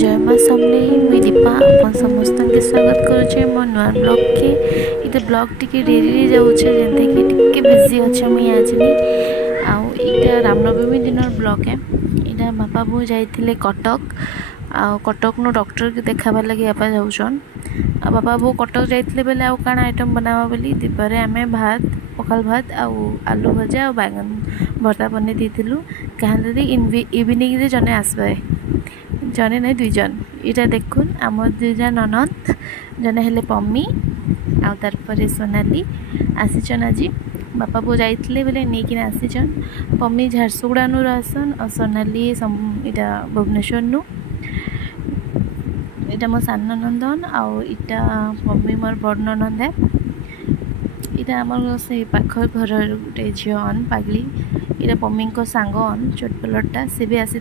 जय माँ समलेई मुई दीपा अपन समस्त के स्वागत करुचे मो नुआ ब्लॉग के इधर ब्लॉग टिके डेरी जाऊे जेनते कि टिके बिजी अच्छे मुई आज आउ इटा रामनवमी दिन ब्लॉग है। इटा बापा बो जाइथिले कटक आ कटक नो डॉक्टर के देखाबार लगे बापा जाऊन आ बापा बो कटक जाइथिले बेले आउ काना आइटम बनावा बोली दीपरे आमे भात पखाल भात आउ आलू भजा आ बैगन भर्ता बने देथिलु कहांदे इवनिंग रे जने आसबे जने नहीं दुई जन इटा देखुन आम दुईजन ननद जने हेले पम्मी आउ तार परे सोनाली आसीचन आज बापा बो जाइथिले बेले नेकिना आसीचन पम्मी झारसुगुड़ा नु रहसन और सोनाली इटा भुवनेश्वर नु इटा मो सान नंदन आउ इटा पम्मी मोर बड़ नंद है। इटा आमर से पाख घर गोटे झील अन पागली इटा पम्मी को सांग अन छोट पलटा से भी आसी